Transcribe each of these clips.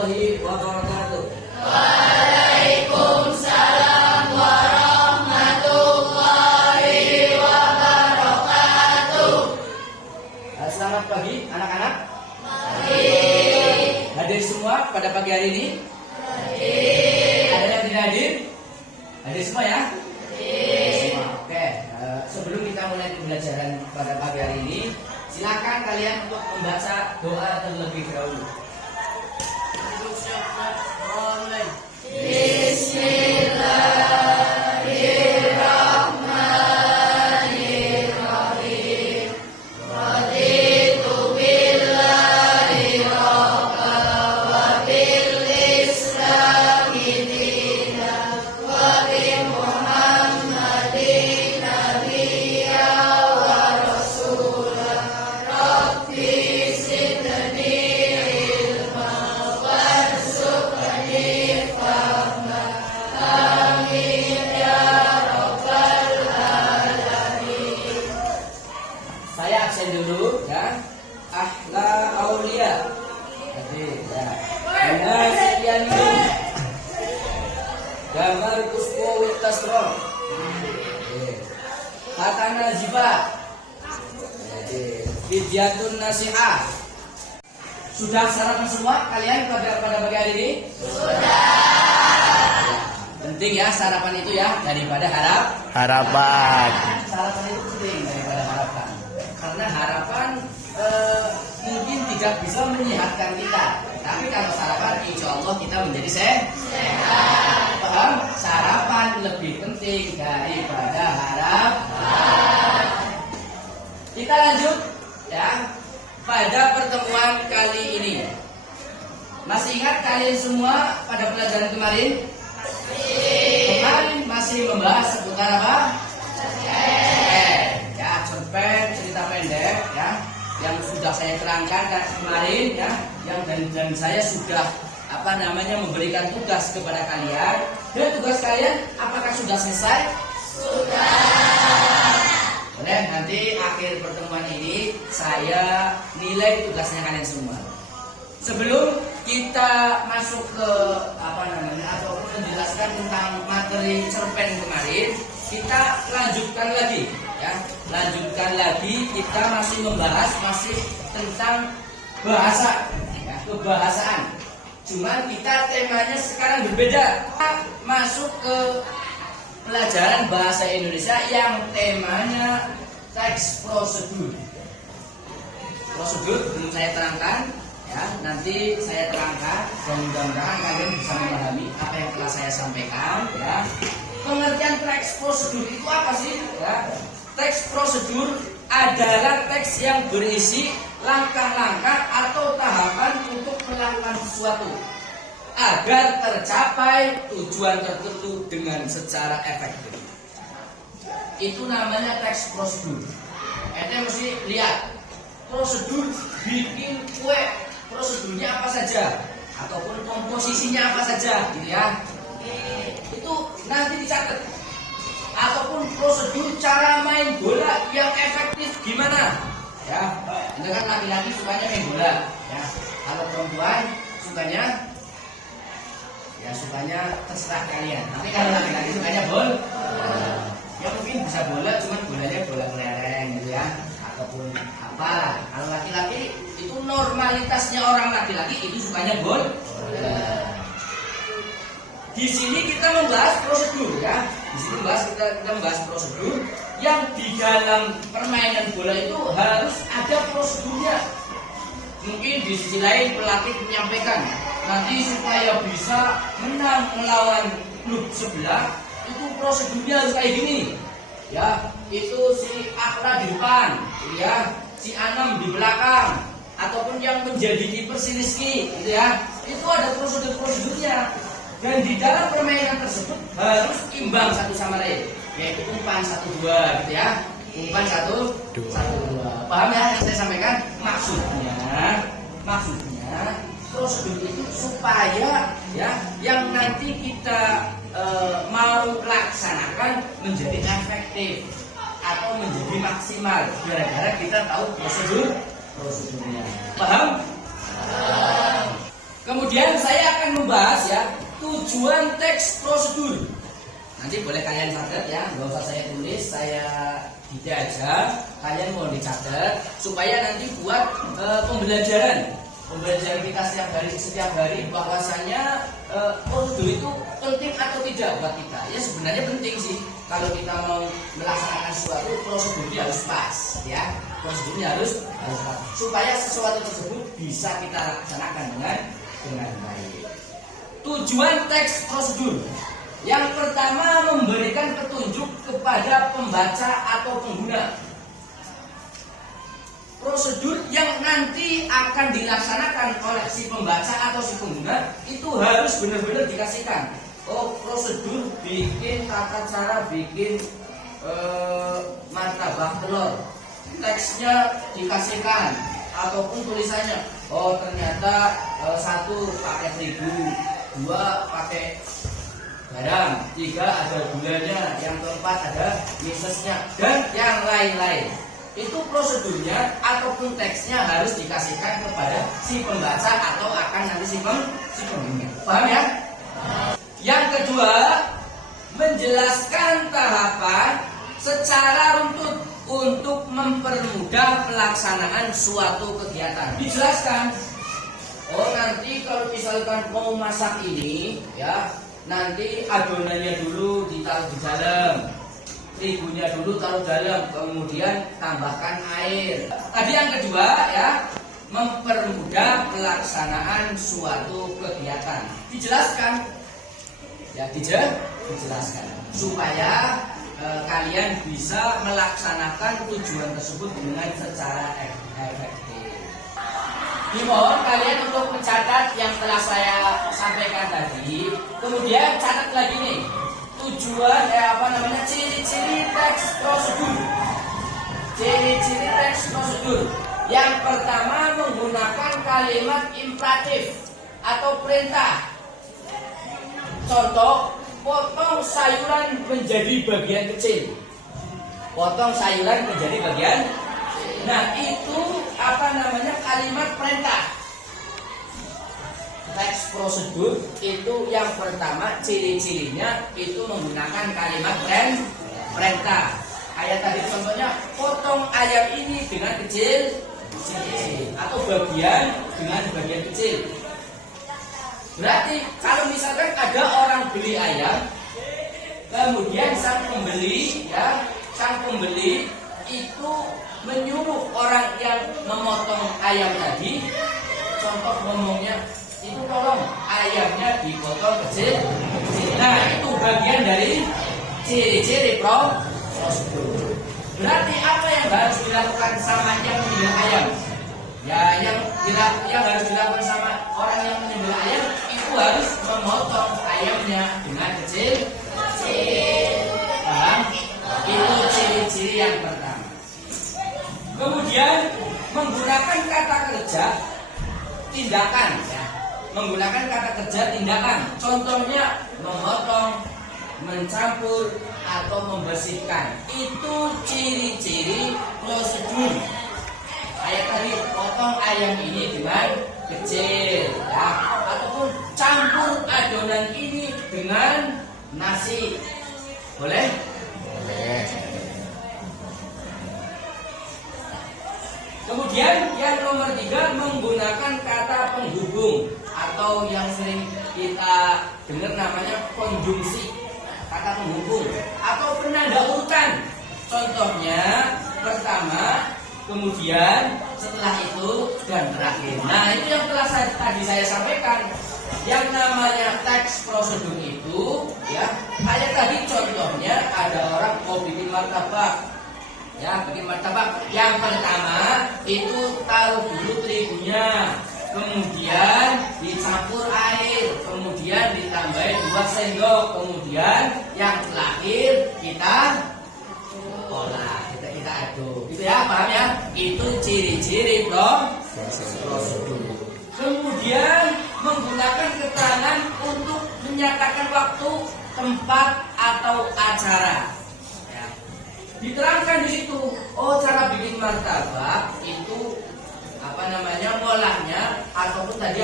warahmatullahi wabarakatuh. Waalaikumsalam warahmatullahi wabarakatuh. Selamat pagi anak-anak. Pagi. Hadir semua pada pagi hari ini? Hadir. Ada yang tidak hadir? Hadir semua ya? Hadir semua. Oke. Sebelum kita mulai pembelajaran pada pagi hari ini, silakan kalian untuk membaca doa terlebih dahulu. Bismillahirrahmanirrahim. Raditu billahi rabba wa bil islami dinan wa bi Muhammadin nabiyya wa rasulah. Rabbi zidni ilma warzuqni fahma. Amin ya rabbal alamin. Saya absen dulu ya. Ahla aulia. Hadir ya. Benar sekian itu. Gambar Puspo Witasro. Kata Nazifah. Fidyatun Nasihah. Sudah sarapan semua kalian pada pagi hari ini? Penting ya sarapan itu ya daripada Harapan. Sarapan itu penting daripada harapan. Karena harapan mungkin tidak bisa menyehatkan kita. Tapi kalau sarapan insya Allah kita menjadi sehat. Paham? Sarapan lebih penting daripada harapan. Kita lanjut ya pada pertemuan kali ini. Masih ingat kalian semua pada pelajaran kemarin? Kemarin masih membahas seputar apa? Ya, cerpen cerita pendek ya, yang sudah saya terangkan kemarin ya, yang dan saya sudah memberikan tugas kepada kalian. Dan tugas kalian apakah sudah selesai? Boleh nanti akhir pertemuan ini saya nilai tugasnya kalian semua. Sebelum kita masuk ke ataupun menjelaskan tentang materi cerpen kemarin, kita lanjutkan lagi ya. Lanjutkan lagi, kita masih membahas tentang bahasa ya, kebahasaan. Cuman kita temanya sekarang berbeda. Kita masuk ke pelajaran bahasa Indonesia yang temanya teks prosedur. Prosedur belum saya terangkan ya, nanti saya terangkan dan mudah-mudahan kalian bisa memahami apa yang telah saya sampaikan ya. Pengertian teks prosedur itu apa sih ya? Teks prosedur adalah teks yang berisi langkah-langkah atau tahapan untuk melakukan sesuatu agar tercapai tujuan tertentu dengan secara efektif. Itu namanya teks prosedur. Ente mesti lihat prosedur bikin kue, prosedurnya apa saja, ataupun komposisinya apa saja, gitu ya. Itu nanti dicatat. Ataupun prosedur cara main bola yang efektif gimana? Ya, itu kan laki-laki sukanya main bola, ya. Kalau perempuan sukanya terserah kalian. Tapi kalau laki-laki sukanya bola, ya mungkin bisa bola, cuman bolanya bola kelereng gitu ya, ataupun apa. Kalau laki-laki itu normalitasnya orang laki-laki itu sukanya bola. Di sini kita membahas prosedur ya. Di sini kita membahas prosedur yang di dalam permainan bola itu harus ada prosedurnya. Mungkin di sisi lain pelatih menyampaikan nanti supaya bisa menang melawan klub sebelah itu prosedurnya harus kayak gini. Ya, itu si Akra di depan, ya, si Anam di belakang, ataupun yang menjadi kiper si Rizky, gitu ya. Itu ada prosedurnya. Dan di dalam permainan tersebut harus imbang satu sama lain, yaitu umpan 1-2 gitu ya. Umpan 1-2. Paham ya yang saya sampaikan? Maksudnya prosedur itu supaya ya yang nanti kita mau laksanakan menjadi efektif atau menjadi maksimal. Gara-gara kita tahu prosedurnya. Paham? Kemudian Kemudian saya akan membahas ya tujuan teks prosedur. Nanti boleh kalian catat ya, nggak usah saya tulis, saya gitu aja. Kalian mau dicatat supaya nanti buat pembelajaran kita setiap hari bahwasanya prosedur itu penting atau tidak buat kita. Ya sebenarnya penting sih. Kalau kita mau melaksanakan sesuatu, prosedurnya harus pas ya. Prosedurnya harus pas supaya sesuatu tersebut bisa kita laksanakan dengan baik. Tujuan teks prosedur. Yang pertama, memberikan petunjuk kepada pembaca atau pengguna. Prosedur yang nanti akan dilaksanakan oleh si pembaca atau si pengguna itu harus benar-benar dikasihkan. Oh, prosedur bikin tata cara bikin martabak telur. Teksnya dikasihkan ataupun tulisannya. Oh, ternyata satu pakai terigu, dua pakai garam, tiga ada gulanya, yang keempat ada misesnya, dan yang lain-lain. Itu prosedurnya ataupun teksnya harus dikasihkan kepada si pembaca atau akan nanti si pengguna. Paham ya? Yang kedua, menjelaskan tahapan secara runtut untuk mempermudah pelaksanaan suatu kegiatan. Dijelaskan. Oh, nanti kalau misalkan mau masak ini, ya, nanti adonannya dulu ditaruh di dalam, terigunya dulu taruh dalam, kemudian tambahkan air. Tadi yang kedua ya, mempermudah pelaksanaan suatu kegiatan. Dijelaskan, ya dijelaskan supaya kalian bisa melaksanakan tujuan tersebut dengan secara efektif. Dimohon kalian untuk mencatat yang telah saya sampaikan tadi. Kemudian catat lagi nih tujuan ciri-ciri teks prosedur. Ciri-ciri teks prosedur. Yang pertama, menggunakan kalimat imperatif atau perintah. Contoh, potong sayuran menjadi bagian kecil. Potong sayuran menjadi bagian. Nah, itu kalimat perintah. Teks prosedur itu yang pertama ciri-cirinya itu menggunakan kalimat perintah. Kayak tadi contohnya, potong ayam ini dengan kecil atau bagian dengan bagian kecil. Berarti kalau misalkan ada orang beli ayam, kemudian sang pembeli itu menyuruh orang yang memotong ayam tadi, contoh ngomongnya itu tolong ayamnya dipotong kecil. Nah, itu bagian dari ciri-ciri prosedur. Berarti apa yang harus dilakukan sama yang menyembelih ayam? Ya, yang harus dilakukan sama orang yang menyembelih ayam itu harus memotong ayamnya dengan kecil. Paham? Itu ciri-ciri yang pertama. Kemudian menggunakan kata kerja tindakan ya. Menggunakan kata kerja tindakan. Contohnya memotong, mencampur atau membersihkan. Itu ciri-ciri prosedur. Kayak tadi potong ayam ini dengan kecil ya, ataupun campur adonan ini dengan nasi. Boleh? Boleh. Kemudian yang nomor 3, menggunakan kata penghubung atau yang sering kita dengar namanya konjungsi, kata penghubung atau penanda urutan. Contohnya pertama, kemudian setelah itu dan terakhir. Nah, itu yang telah tadi saya sampaikan. Yang namanya teks prosedur itu ya, kayak tadi contohnya ada orang mau bikin martabak. Ya, bikin martabak. Yang pertama itu taruh dulu terigunya, kemudian dicampur air, kemudian ditambahin 2 sendok, kemudian yang terakhir kita olah, kita aduk. Gitu ya, paham ya? Itu ciri-ciri prosedur. Kemudian menggunakan keterangan untuk menyatakan waktu, tempat atau acara. Diterangkan di situ, oh cara bikin martabak itu ngolahnya ataupun tadi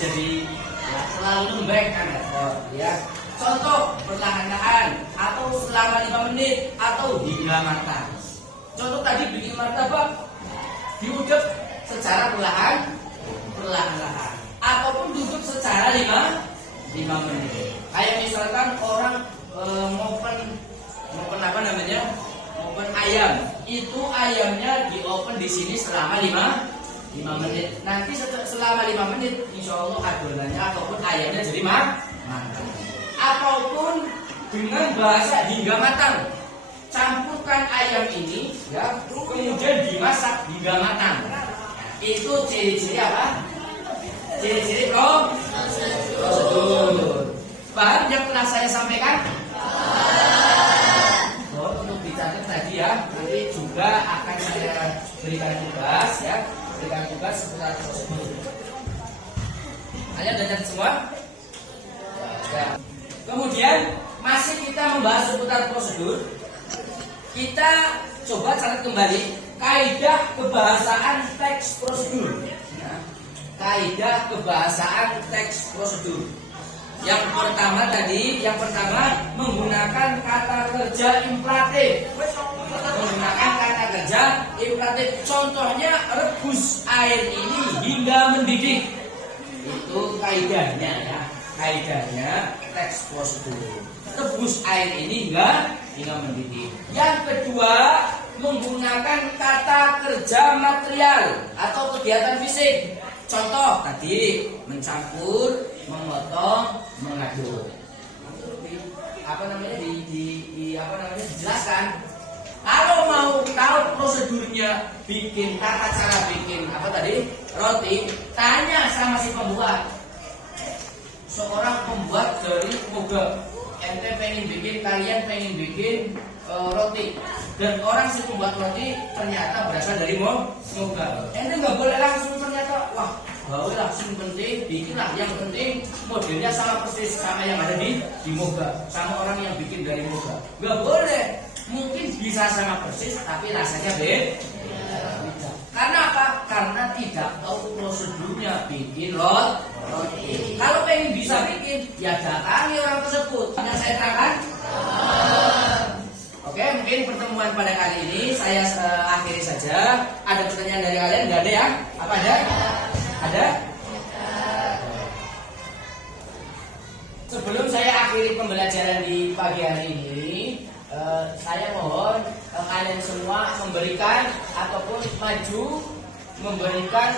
jadi ya, selalu lembek kan ya. Contoh perlahan-lahan atau selama 5 menit atau hingga matang. Contoh tadi bikin martabak diudek secara perlahan-lahan ataupun duduk secara 5 menit. Kayak misalkan orang ngopen apa namanya? Ngopen ayam. Itu ayamnya di open di sini selama 5 menit. Nanti selama 5 menit insya Allah adonannya ataupun ayamnya jadi matang. Ataupun dengan bahasa hingga matang. Campurkan ayam ini ya, kemudian dimasak hingga matang. Itu ciri-ciri apa? Ciri-ciri prosedur. Paham yang telah saya sampaikan? Untuk dicatat tadi ya, nanti juga akan saya berikan tugas ya, seputar prosedur. Kalian sudah semua? Ya. Kemudian masih kita membahas seputar prosedur. Kita coba catat kembali kaidah kebahasaan teks prosedur. Ya. Kaidah kebahasaan teks prosedur. Yang pertama menggunakan kata kerja imperatif. Menggunakan kata kerja imperatif. Contohnya rebus air ini hingga mendidih. Itu kaidahnya ya. Kaidahnya teks prosedur. Rebus air ini hingga mendidih. Yang kedua, menggunakan kata kerja material atau kegiatan fisik. Contoh tadi mencampur, memotong, mengaduk. Dijelaskan. Kalau mau tahu prosedurnya bikin tata cara bikin roti, tanya sama si pembuat. Seorang pembuat dari moga, kalian pengen bikin roti, dan orang si pembuat roti ternyata berasal dari moga. Ente nggak boleh langsung ternyata wah gawe langsung penting, bikinlah yang penting modelnya sama persis sama yang ada di moga, sama orang yang bikin dari moga. Nggak boleh, mungkin bisa sama persis tapi rasanya beda. Karena apa? Karena tidak tahu prosedurnya bikin roti. Kalau pengen bisa bikin, ya datangi orang tersebut. Yang saya terangkan. Oke, mungkin pertemuan pada kali ini saya akhiri saja. Ada pertanyaan dari kalian? Nggak ada ya? Apa ada? Ada? Sebelum saya akhiri pembelajaran di pagi hari ini, saya mohon kalian semua memberikan ataupun maju memberikan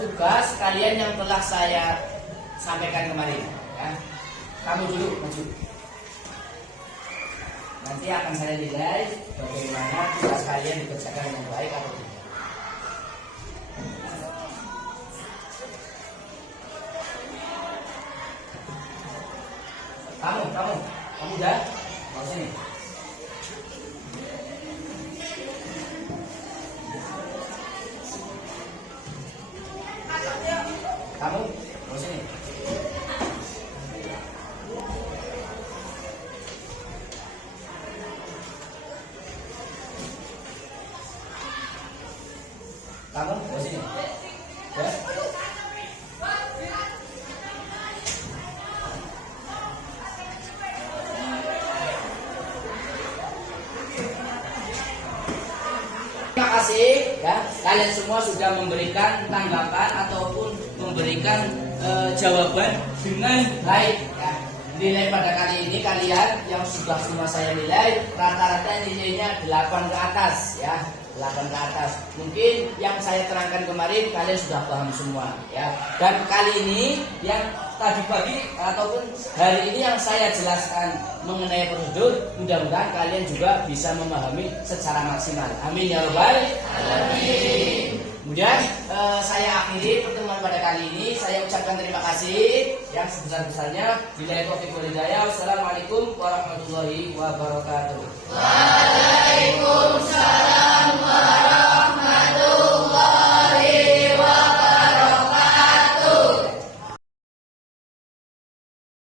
tugas kalian yang telah saya sampaikan kemarin ya. Kamu dulu maju. Nanti akan saya nilai bagaimana tugas kalian dikerjakan dengan baik atau tidak. Kamu udah? Mau sini. Kamu mau sini. Kamu mau sini. Ya? Terima kasih ya, kalian semua sudah memberikan tanggapan ataupun memberikan jawaban dengan baik ya. Nilai pada kali ini kalian yang sudah semua saya nilai rata-rata nilainya 8 ke atas ya, 8 ke atas. Mungkin yang saya terangkan kemarin kalian sudah paham semua ya. Dan kali ini yang tadi pagi ataupun hari ini yang saya jelaskan mengenai prosedur, mudah-mudahan kalian juga bisa memahami secara maksimal. Amin ya rabbal alamin. Kemudian saya akhiri pertemuan pada kali ini. Saya ucapkan terima kasih yang sebesar-besarnya. Billahi taufiq wal hidayah. Wassalamualaikum warahmatullahi wabarakatuh. Waalaikumsalam warahmatullahi wabarakatuh.